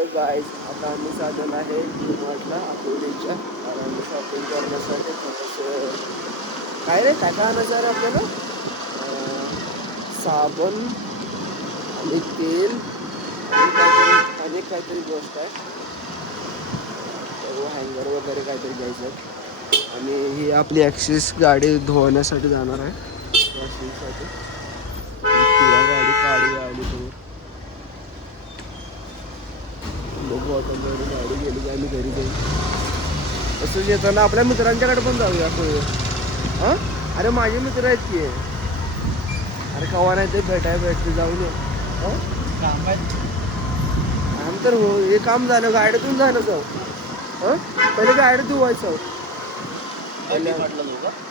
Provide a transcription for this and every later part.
Hello guys, आता आम्ही चाललेलो आहे डीमार्टला आठवड्याच्या कारण शॉपिंग करण्यासाठी थोडंसं काय रे काय काय आणायचं आहे रे आपल्याला. साबण आणि तेल आणि काहीतरी अनेक काहीतरी गोष्ट आहे. हँगर वगैरे काहीतरी घ्यायचं आहे. आणि ही आपली ॲक्सिस गाडी धुवण्यासाठी जाणार आहे वॉशिंगसाठी. किंवा गाडी काढली आली तर बघू आता गाडी गेली की आम्ही घरी जाईल. असंच येताना आपल्या मित्रांच्याकडे पण जाऊया असं. हां अरे माझे मित्र आहेत की. अरे कवा नाही ते भेटते जाऊन ये. काम तर हो हे काम झालं गाडीतून झालं जाऊ. हां पहिले गाडी धुवायचं.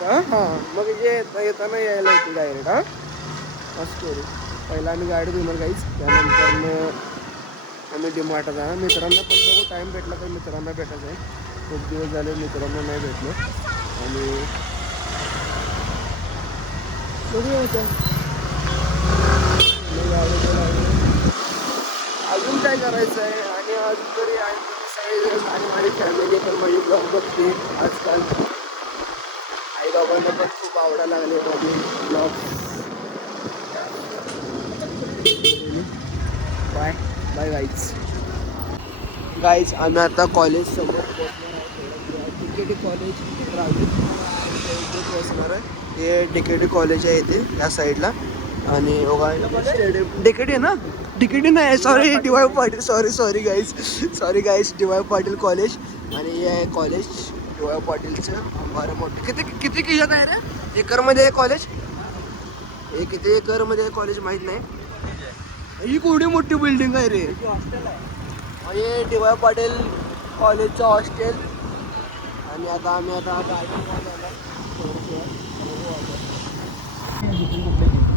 हां हां मग जे येताना यायला होती डायरेक्ट. हां असं करू. पहिला आम्ही गाडी धुणार काहीच त्यानंतर मग आम्ही डीमार्टला जाणार. मित्रांना पण बघू टाईम भेटला तर मित्रांना भेटायचं आहे. खूप दिवस झाले मित्रांना नाही भेटलो आणि बघूया आता अजून काय करायचं आहे. आणि अजून तरी आणि माझी फॅमिली पण माझी ब्लॉग बघते आजकाल. आई बाबांना पण खूप आवडायला लागले माझे ब्लॉग. बाय बाय गाईज आम्ही आता कॉलेज समोर पोहोचणार आहे. DKT कॉलेज पोहोचणार आहे. हे DKT कॉलेज आहे इथे या साईडला. आणि स्टेडियम DKT आहे ना. DKT नाही sorry DY Patil sorry guys DY Patil college. आणि हे आहे कॉलेज DY पाटीलचं. बरं मोठं किती किल्ल्यात आहे रे एकरमध्ये आहे कॉलेज. हे किती एकरमध्ये आहे कॉलेज माहीत नाही. ही केवढी मोठी बिल्डिंग आहे रे. हे DY पाटील कॉलेजचं हॉस्टेल. आणि आता आम्ही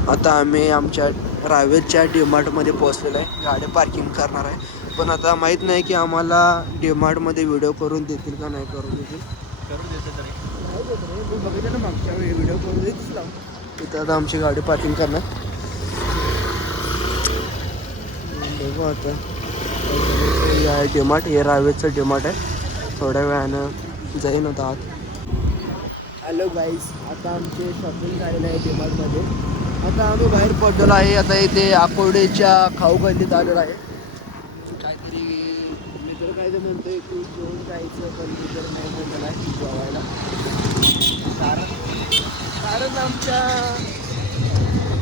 आता आम्ही आमच्या रावेतच्या डीमार्टमध्ये पोहोचलेलो आहे. गाडी पार्किंग करणार आहे पण आता माहीत नाही की आम्हाला डीमार्टमध्ये व्हिडिओ करून देतील का नाही करून देतील. बघितलं ना मागच्या वेळी व्हिडिओ करून देतील. तिथं आता आमची गाडी पार्किंग करणार. बघू आता हे आहे डीमार्ट. हे रावेतचं डीमार्ट आहे. थोड्या वेळानं जाईन आता आत. हॅलो गाईज, आता आमचे शॉपिंग झालेलं आहे डीमार्टमध्ये. आता आम्ही बाहेर पडलेलो आहे. आता इथे आकोडेच्या खाऊ गल्लीत आलेलो आहे. काहीतरी मित्र काय ते म्हणतोय की जेवण जायचं पण मित्र नाही म्हणलेला आहे जेवायला. कारण आमच्या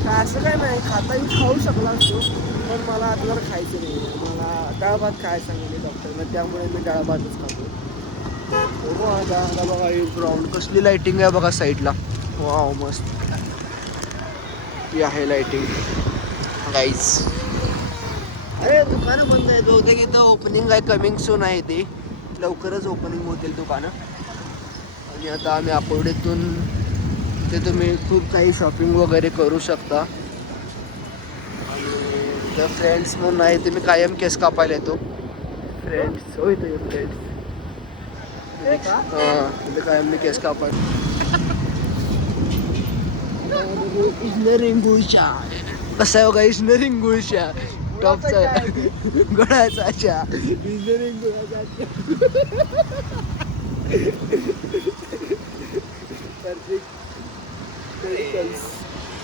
काय असं काय नाही खाता येऊन खाऊ शकला असतो पण मला आतवर खायचं नाही. मला डाळ भात खायला सांगितले डॉक्टरनं त्यामुळे मी डाळ भातच खातो. हो आता बघा ग्राउंड कसली लाईटिंग आहे बघा साईडला. वाव मस्त ही आहे लाईटिंग गाईज. अरे दुकानं बंद आहेत बहुतेक. इथं ओपनिंग आहे कमिंग सून आहे ते लवकरच ओपनिंग होतील दुकानं. आणि आता आम्ही आठवड्यातून ते तुम्ही खूप काही शॉपिंग वगैरे करू शकता. आणि जर फ्रेंड्स म्हणून आहे ते मी कायम केस कापायला येतो. फ्रेंड्स होय ते फ्रेंड्स हां ते कायम मी केस कापायला. इंजिनिअरिंग गुळच्या कसं आहे बघा. इंजिनिअरिंग गुळच्या टॉपचा गळाचा अच्छा इंजिनिअरिंग गुळाचा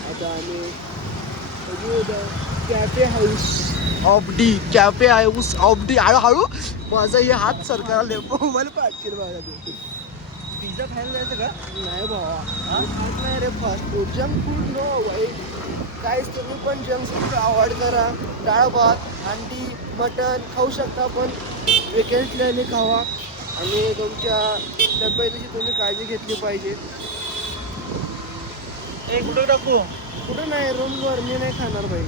आता आम्ही कॅफे हाऊस ऑफ डी हळूहळू माझा हे हात सरकारला मोबाईल पाठतील बघा. ते पिझ्झा खायला जायचं का नाही भावा. नाही रे fast food junk food no वाईट काहीच. तुम्ही पण जंक फूड अवॉइड करा. डाळ भात अंडी मटण खाऊ शकता पण वेकेंडली खावा. आणि तुमच्या तब्येतीची तुम्ही काळजी घेतली पाहिजे. कुठं टाकू कुठं नाही रूमवर. मी नाही खाणार बाई.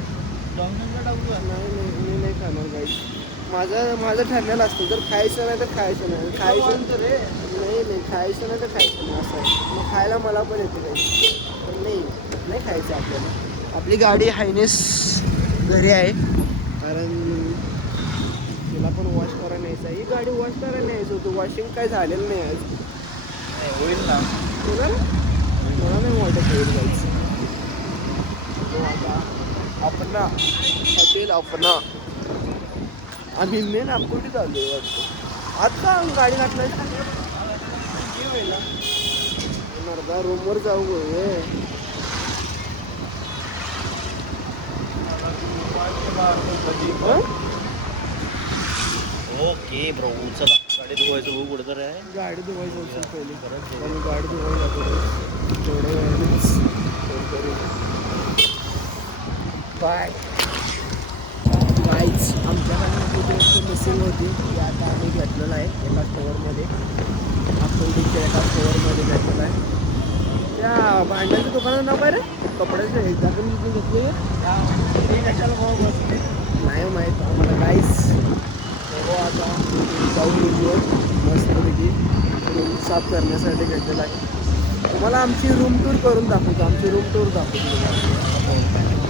टाकू नाही मी नाही खाणार बाई. माझं ठरलेलं असतं जर खायचं नाही तर खायचं नाही. खायचं नाही खायचं नाही तर खायचं नाही असं आहे. मग खायला मला पण येते काही पण नाही खायचं आपल्याला. आपली गाडी हायनेस घरी आहे कारण तिला पण वॉश करायला न्यायचं आहे. ही गाडी वॉश करायला न्यायचं होतं. वॉशिंग काय झालेलं नाही आज. होईल ना तुला मला नाही वाटत होईल जायचं. आता अपना हॉटेल अपना आम्ही मेन अकोटी चाललोय वाटतं. आता गाडी घातलाय अर्धा रूमवर जाऊ गो. ओके ब्रो चला गाडी धुवायचं भाऊ कुठं तर आहे. गाडी धुवायची असेल पहिले आणि गाडी धुवायला जातो थोड्या वेळानेच बाय गाईच. आमच्याकडे जी वस्तू मिसिंग होती ती आता आम्ही घेतलेलं आहे एका स्टोअरमध्ये. अकोलच्या एका स्टोअरमध्ये घेतलेलं आहे. त्या भांड्याच्या दुकानाचं नाव काय रे? कपड्याचं हे टाकून घेतले नाही माहीत आम्हाला गाईच. आता जाऊन मस्तपैकी रूम साफ करण्यासाठी घेतलेला आहे. तुम्हाला आमची रूम टूर करून दाखवतो. आमची रूम टूर दाखवतो.